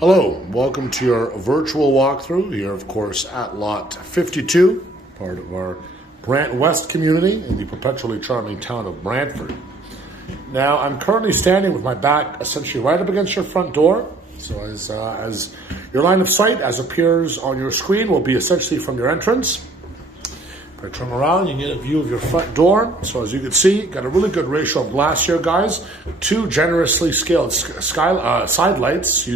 Hello, welcome to your virtual walkthrough here, of course, at Lot 52, part of our Brant West community in the perpetually charming town of Brantford. Now, I'm currently standing with my back essentially right up against your front door. So as your line of sight, as appears on your screen, will be essentially from your entrance. If I turn around, you get a view of your front door. So as you can see, got a really good ratio of glass here, guys. Two generously scaled side lights,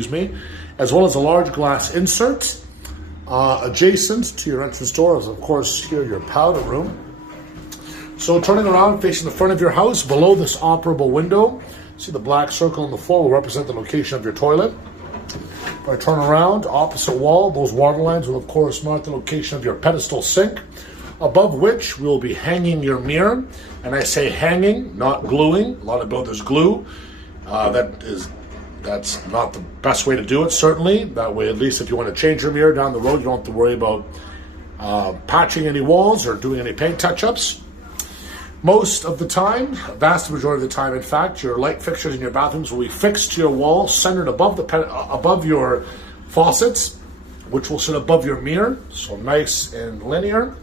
as well as a large glass insert. Adjacent to your entrance door is, of course, here your powder room. So turning around, facing the front of your house, below this operable window, see the black circle on the floor will represent the location of your toilet. If I turn around, opposite wall, those water lines will, of course, mark the location of your pedestal sink, above which we will be hanging your mirror. And I say hanging, not gluing. A lot of builders glue. That's not the best way to do it, certainly. That way, at least if you want to change your mirror down the road, you don't have to worry about patching any walls or doing any paint touch-ups. Most of the time, vast majority of the time, in fact, your light fixtures in your bathrooms will be fixed to your wall, centered above your faucets, which will sit above your mirror, so nice and linear.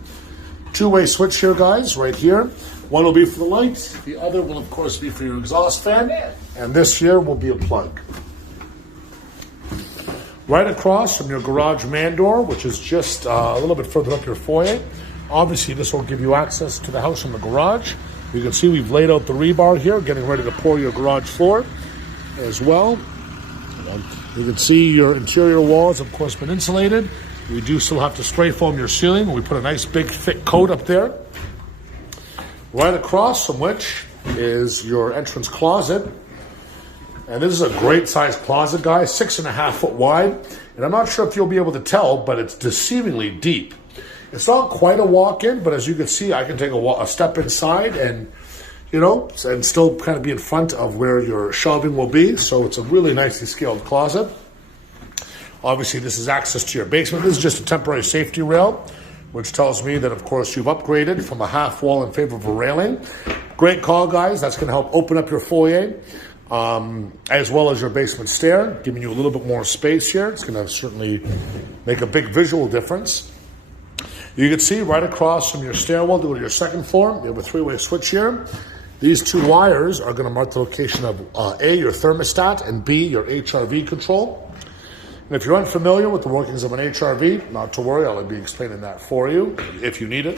Two-way switch here, guys, right here. One will be for the light, the other will, of course, be for your exhaust fan, and this here will be a plug. Right across from your garage man door, which is just a little bit further up your foyer. Obviously, this will give you access to the house from the garage. You can see we've laid out the rebar here, getting ready to pour your garage floor as well. You can see your interior walls, of course, been insulated. We do still have to spray foam your ceiling. We put a nice big thick coat up there. Right across from which is your entrance closet. And this is a great sized closet, guys, 6.5 foot wide. And I'm not sure if you'll be able to tell, but it's deceivingly deep. It's not quite a walk-in, but as you can see, I can take a step inside and, and still kind of be in front of where your shelving will be. So it's a really nicely scaled closet. Obviously, this is access to your basement. This is just a temporary safety rail, which tells me that, of course, you've upgraded from a half wall in favor of a railing. Great call, guys. That's going to help open up your foyer, as well as your basement stair, giving you a little bit more space here. It's going to certainly make a big visual difference. You can see right across from your stairwell to your second floor, you have a three-way switch here. These two wires are going to mark the location of A, your thermostat, and B, your HRV control. And if you're unfamiliar with the workings of an HRV, not to worry, I'll be explaining that for you if you need it.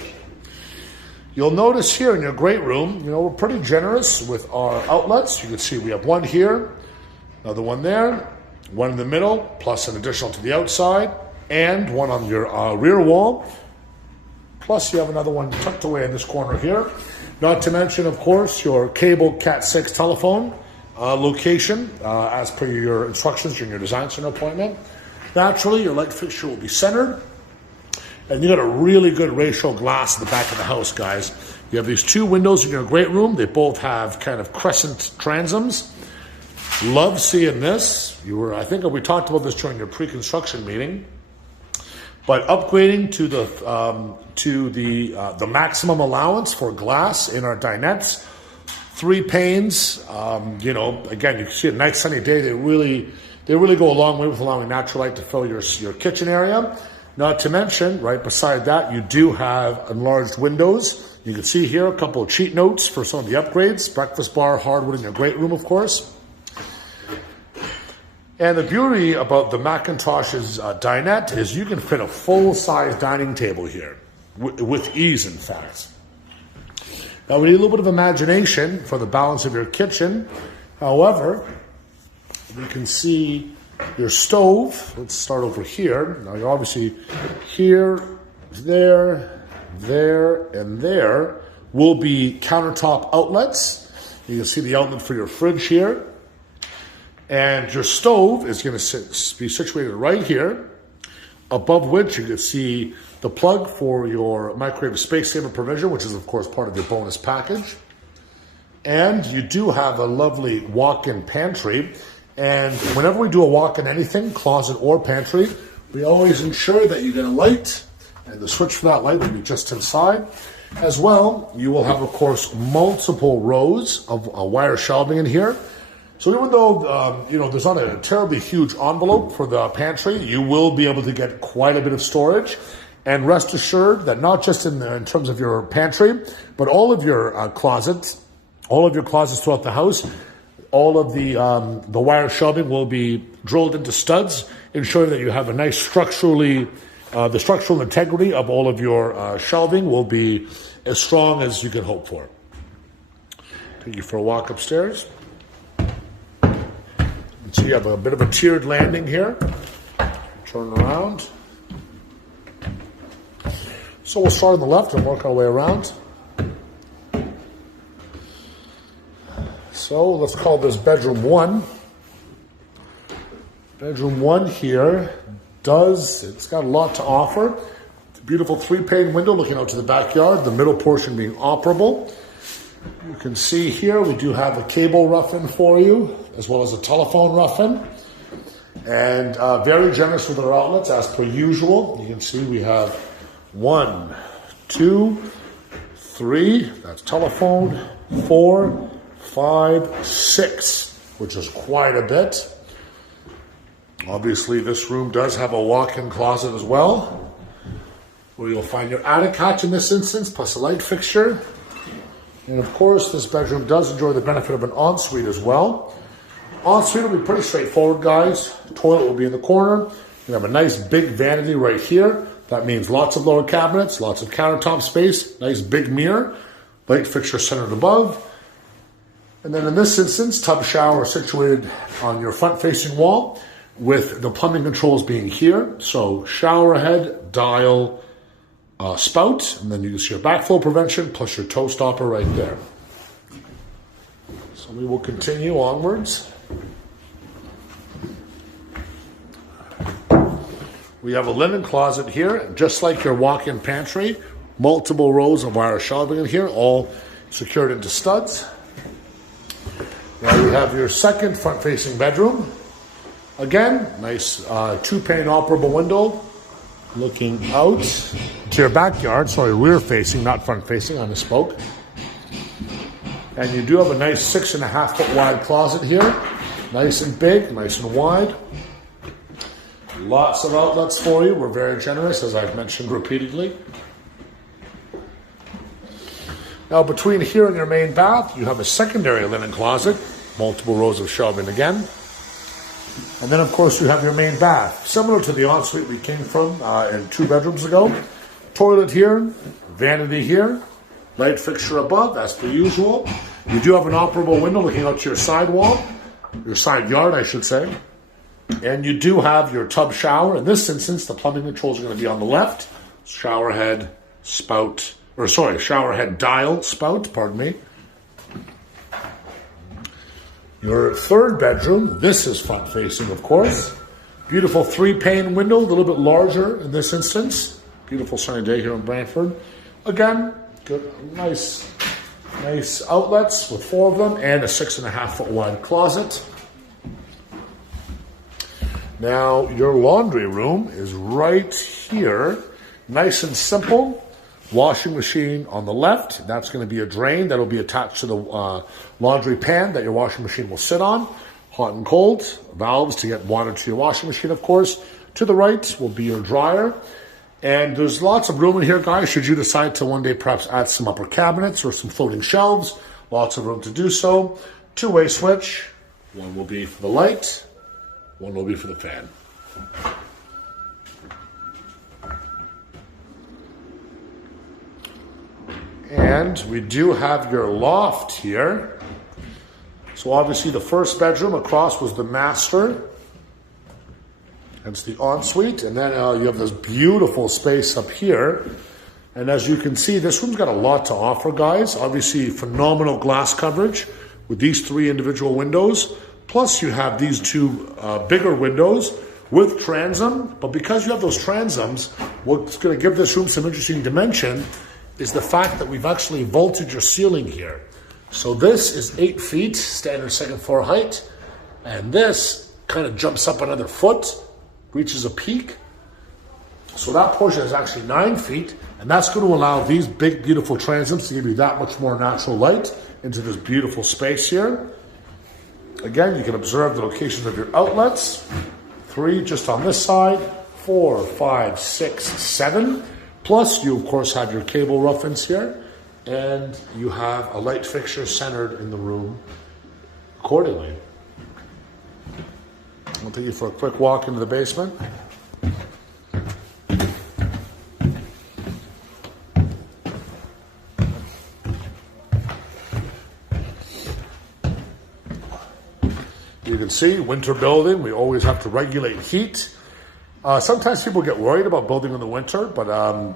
You'll notice here in your great room, we're pretty generous with our outlets. You can see we have one here, another one there, one in the middle, plus an additional to the outside, and one on your rear wall. Plus you have another one tucked away in this corner here. Not to mention, of course, your cable Cat6 telephone location, as per your instructions during your design center appointment. Naturally, your light fixture will be centered. And you got a really good ratio of glass in the back of the house, guys. You have these two windows in your great room. They both have kind of crescent transoms. Love seeing this. I think we talked about this during your pre-construction meeting. But upgrading to the maximum allowance for glass in our dinettes, 3 panes. Again, you can see a nice sunny day. They really go a long way with allowing natural light to fill your kitchen area. Not to mention, right beside that, you do have enlarged windows. You can see here a couple of cheat notes for some of the upgrades. Breakfast bar, hardwood in your great room, of course. And the beauty about the Macintosh's dinette is you can fit a full-size dining table here, with ease, in fact. Now, we need a little bit of imagination for the balance of your kitchen. However, you can see your stove. Let's start over here. Now, you're obviously here, there, and there will be countertop outlets. You can see the outlet for your fridge here. And your stove is going to be situated right here, above which you can see the plug for your microwave space saver provision, which is, of course, part of your bonus package. And you do have a lovely walk-in pantry. And whenever we do a walk-in anything, closet or pantry, we always ensure that you get a light, and the switch for that light will be just inside. As well, you will have, of course, multiple rows of wire shelving in here. So even though, there's not a terribly huge envelope for the pantry, you will be able to get quite a bit of storage. And rest assured that not just in terms of your pantry, but all of your closets throughout the house, all of the wire shelving will be drilled into studs, ensuring that you have a nice the structural integrity of all of your shelving will be as strong as you can hope for. Take you for a walk upstairs. So you have a bit of a tiered landing here. Turn around. So we'll start on the left and work our way around. So let's call this bedroom 1. Bedroom 1 here it's got a lot to offer. It's a beautiful 3-pane window looking out to the backyard, the middle portion being operable. You can see here we do have a cable rough-in for you, as well as a telephone rough-in. And very generous with our outlets, as per usual. You can see we have 1, 2, 3, that's telephone, 4, 5, 6, which is quite a bit. Obviously, this room does have a walk-in closet as well, where you'll find your attic hatch in this instance, plus a light fixture. And of course, this bedroom does enjoy the benefit of an ensuite as well. Ensuite will be pretty straightforward, guys. The toilet will be in the corner. You have a nice big vanity right here. That means lots of lower cabinets, lots of countertop space, nice big mirror, light fixture centered above. And then in this instance, tub shower situated on your front-facing wall with the plumbing controls being here. So shower head, dial, spout, and then you can see your backflow prevention plus your toe stopper right there. So we will continue onwards. We have a linen closet here, just like your walk-in pantry. Multiple rows of wire shelving in here, all secured into studs. Now we have your second front-facing bedroom. Again, nice 2-pane operable window looking out to your backyard. Sorry, rear-facing, not front-facing, I misspoke. And you do have a nice 6.5-foot wide closet here. Nice and big, nice and wide. Lots of outlets for you. We're very generous, as I've mentioned repeatedly. Now, between here and your main bath, you have a secondary linen closet. Multiple rows of shelving again. And then, of course, you have your main bath. Similar to the ensuite we came from in 2 bedrooms ago. Toilet here, vanity here, light fixture above, as per usual. You do have an operable window looking out to your side wall, your side yard, I should say. And you do have your tub shower. In this instance, the plumbing controls are going to be on the left. Shower head, dial, spout, pardon me. Your third bedroom, this is front-facing, of course. Beautiful 3-pane window, a little bit larger in this instance. Beautiful sunny day here in Brantford. Again, good, nice outlets with 4 of them and a 6.5-foot wide closet. Now, your laundry room is right here. Nice and simple. Washing machine on the left. That's going to be a drain that will be attached to the laundry pan that your washing machine will sit on. Hot and cold. Valves to get water to your washing machine, of course. To the right will be your dryer. And there's lots of room in here, guys, should you decide to one day perhaps add some upper cabinets or some floating shelves. Lots of room to do so. 2-way switch. One will be for the light. One will be for the fan. And we do have your loft here. So obviously the first bedroom across was the master. Hence the ensuite. And then you have this beautiful space up here. And as you can see, this room's got a lot to offer, guys. Obviously phenomenal glass coverage with these 3 individual windows. Plus you have these 2 bigger windows with transom. But because you have those transoms, what's going to give this room some interesting dimension is the fact that we've actually vaulted your ceiling here. So this is 8 feet, standard second floor height, and this kind of jumps up another foot, reaches a peak. So that portion is actually 9 feet, and that's going to allow these big, beautiful transoms to give you that much more natural light into this beautiful space here. Again, you can observe the location of your outlets. 3 just on this side, 4, 5, 6, 7. Plus, you of course have your cable rough-ins here, and you have a light fixture centered in the room accordingly. I'll take you for a quick walk into the basement. You can see, winter building, we always have to regulate heat. Sometimes people get worried about building in the winter, but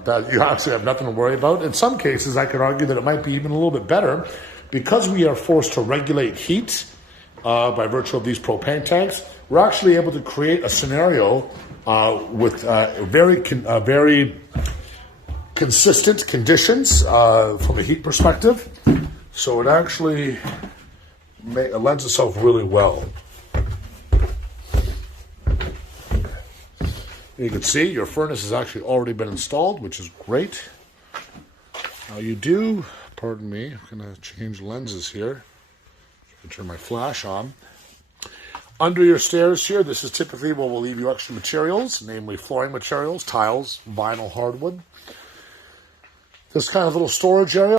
that you actually have nothing to worry about. In some cases, I could argue that it might be even a little bit better because we are forced to regulate heat by virtue of these propane tanks. We're actually able to create a scenario with very consistent conditions from a heat perspective. So it actually lends itself really well. You can see your furnace has actually already been installed, which is great. Now you do, pardon me, I'm going to change lenses here. Turn my flash on. Under your stairs here, this is typically where we'll leave you extra materials, namely flooring materials, tiles, vinyl, hardwood. This kind of little storage area